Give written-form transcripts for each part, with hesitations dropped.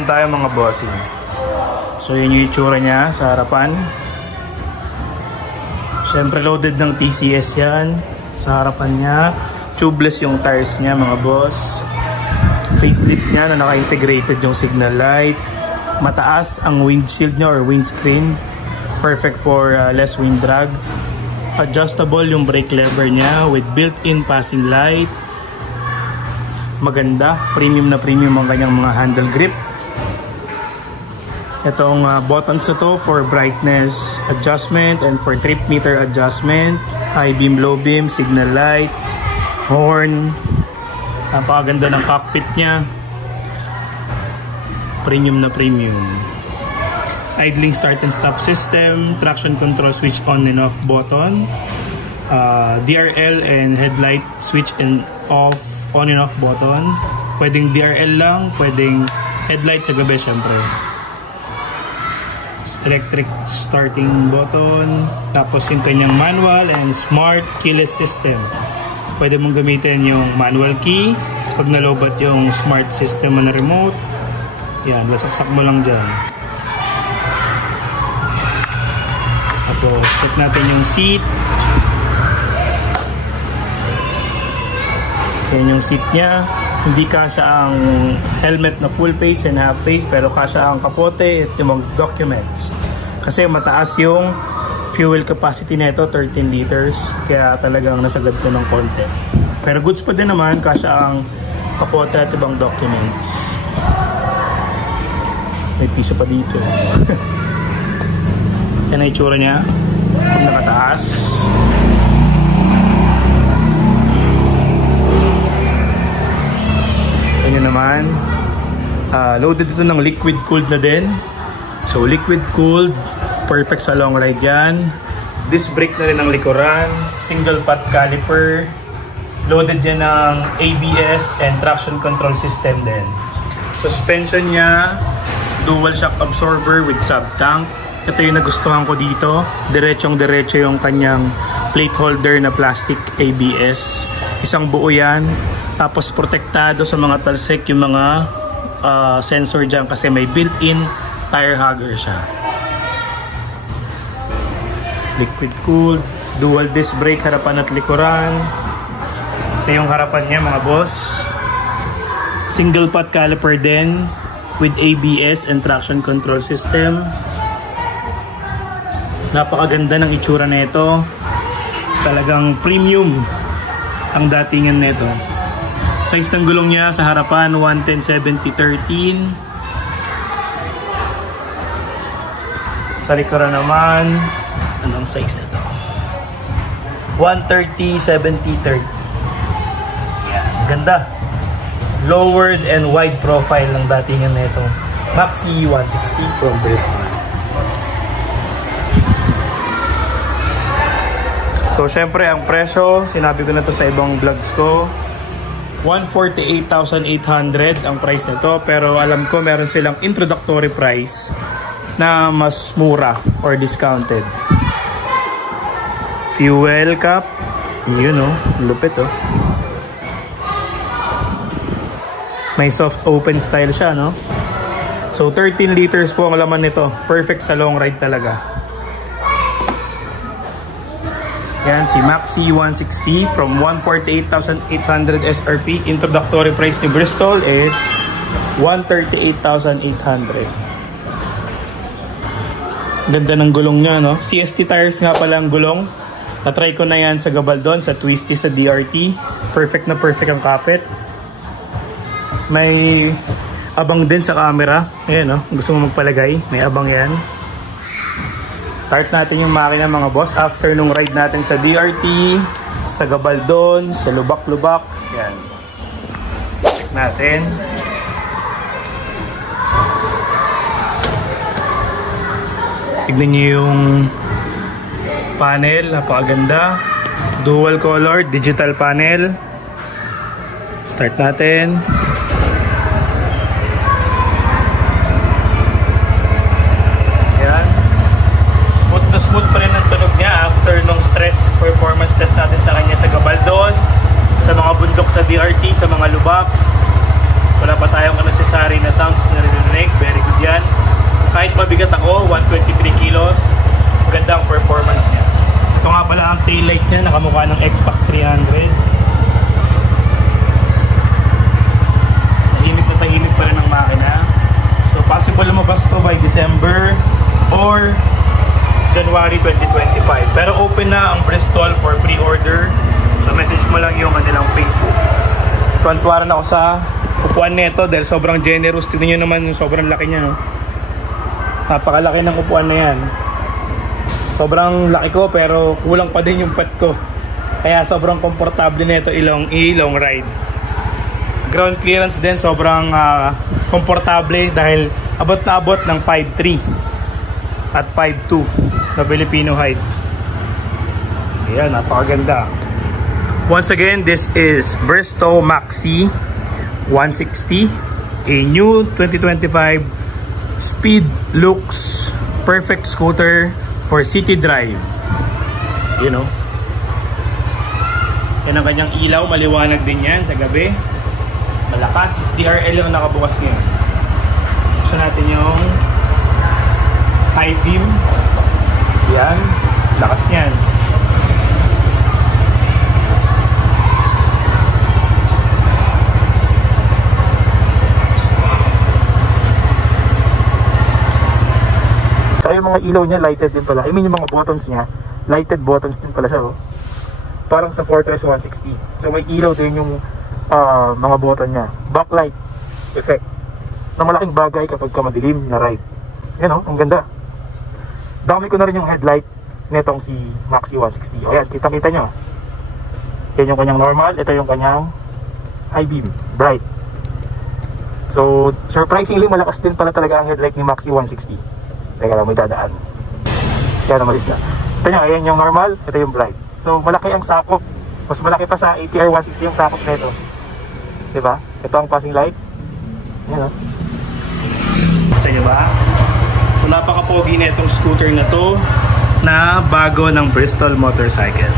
naman tayo mga bossing. So yun yung itsura niya sa harapan. Siyempre loaded ng TCS yan. Sa harapan niya, tubeless yung tires niya mga boss. Facelift niya na naka-integrated yung signal light. Mataas ang windshield niya or windscreen. Perfect for less wind drag. Adjustable yung brake lever niya with built-in passing light. Maganda, premium na premium ang kanyang mga handle grip. Itong buttons na to for brightness adjustment and for trip meter adjustment. High beam, low beam, signal light, horn. Napakaganda ng cockpit niya. Premium na premium. Idling start and stop system, traction control switch on and off button, DRL and headlight switch and off, on and off button. Pwedeng DRL lang, pwedeng headlight sa gabi syempre. Electric starting button, tapos yung kanyang manual and smart keyless system. Pwede mong gamitin yung manual key pag nalobat yung smart system na remote. Yan, basaksak mo lang dyan. Tapos set natin yung seat. Yan yung seat niya. Hindi kasya ang helmet na full face and half face, pero kasya ang kapote at yung mga documents. Kasi mataas yung fuel capacity nito, 13 liters. Kaya talagang nasagad ko ng konti. Pero goods pa din naman, kasya ang kapote at ibang documents. May piso pa dito. Yan ang itsura niya kung nakataas. Yan naman. Loaded ito ng liquid cooled na din. So liquid cooled, perfect sa long ride yan. Disc brake na rin ang likuran. Single pot caliper. Loaded yan ng ABS and traction control system din. Suspension niya, dual shock absorber with sub-tank. Ito yung nagustuhan ko dito. Diretsong-diretso yung kanyang plate holder na plastic ABS. Isang buo yan. Tapos protektado sa mga talsik yung mga sensor dyan kasi may built-in tire hugger siya. Liquid cooled, dual disc brake harapan at likuran. Ito yung harapan niya mga boss. Single pot caliper din with ABS and traction control system. Napakaganda ng itsura na ito. Talagang premium ang datingan nito. Size ng gulong niya sa harapan 110/70/13. Sa likuran naman, anong size na ito? 130/70/30. Yan, ganda. Lowered and wide profile ng datingan na ito. Maxi 160 from Bristol. So syempre ang presyo, sinabi ko na to sa ibang vlogs ko. 148,800 ang price nito, pero alam ko meron silang introductory price na mas mura or discounted. Fuel cap, yun oh, lupit oh. May soft open style siya, no? So 13 liters po ang laman nito. Perfect sa long ride talaga. Yan, si Maxi 160 from 148,800 SRP. Introductory price ni Bristol is 138,800. Ganda ng gulong niya, no? CST tires nga pala ang gulong. Na-try ko na yan sa Gabaldon, sa Twisty, sa DRT. Perfect na perfect ang kapit. May abang din sa camera. Ayan, no? Gusto mo magpalagay, may abang yan. Start natin yung makina mga boss after nung ride natin sa DRT, sa Gabaldon, sa Lubak-Lubak. Yan. Check natin. Tignan nyo yung panel, napakaganda. Dual color, digital panel. Start natin. Smooth pa rin ang tunog niya after nung stress performance test natin sa kanya sa Gabaldon, sa mga bundok sa DRT, sa mga lubak. Wala pa tayong unnecessary na sounds na narinig. Very good yan. Kahit mabigat ako, 123 kilos, maganda ang performance niya. Ito nga pala ang taillight niya, nakamukha ng Xbox 300. Tahimik pa rin ang makina. So possible lumabas to by December or January 2025. Pero open na ang Bristol for pre-order. So message mo lang yung kanilang Facebook. Tuwan-tuwa rin ako sa upuan nito dahil sobrang generous. Tignan nyo naman yung sobrang laki niya, no? Napakalaki ng upuan na yan. Sobrang laki ko pero kulang pa din yung pet ko. Kaya sobrang komportable nito ilong ride. Ground clearance din sobrang komportable dahil abot na abot ng 5'3 at 5'2 na Filipino height. Ayan, napakaganda. Once again, this is Bristow Maxi 160, a new 2025 speed, looks, perfect scooter for city drive. You know, yan ang kanyang ilaw, maliwanag din yan sa gabi. Malakas. DRL yung nakabukas ngayon. Gusto natin yung high beam. Yan. Lakas niyan. Saka yung mga ilaw niya lighted din pala. I mean yung mga buttons niya, lighted buttons din pala siya. Oh. Parang sa Fortress 160. So may ilaw din yung mga button niya. Backlight effect na malaking bagay kapag madilim na ride. Yan o, ang ganda. Dami ko na rin yung headlight netong si Maxi 160. Ayan, kita-kita nyo. Yan yung kanyang normal. Ito yung kanyang high beam, bright. So, surprisingly malakas din pala talaga ang headlight ni Maxi 160. Teka lang, may dadaan. Yan, umalis na. Ito nyo, ayan yung normal. Ito yung bright. So, malaki ang sakop. Mas malaki pa sa ATR 160 yung sakop nito. Diba? Ito ang passing light. Yan o. Ito nyo ba? So napaka-pogi na itong scooter na to na bago ng Bristol Motorcycle.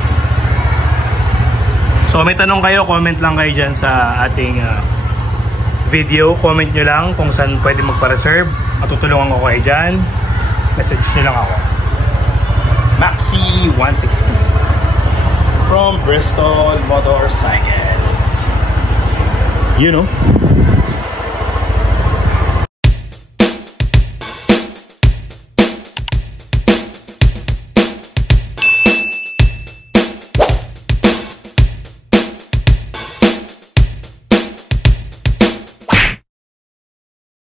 So may tanong kayo, comment lang kayo dyan sa ating video. Comment nyo lang kung saan pwede magpa-reserve. Matutulungan ko kayo dyan. Message nyo lang ako. Maxi 160 from Bristol Motorcycle. You know.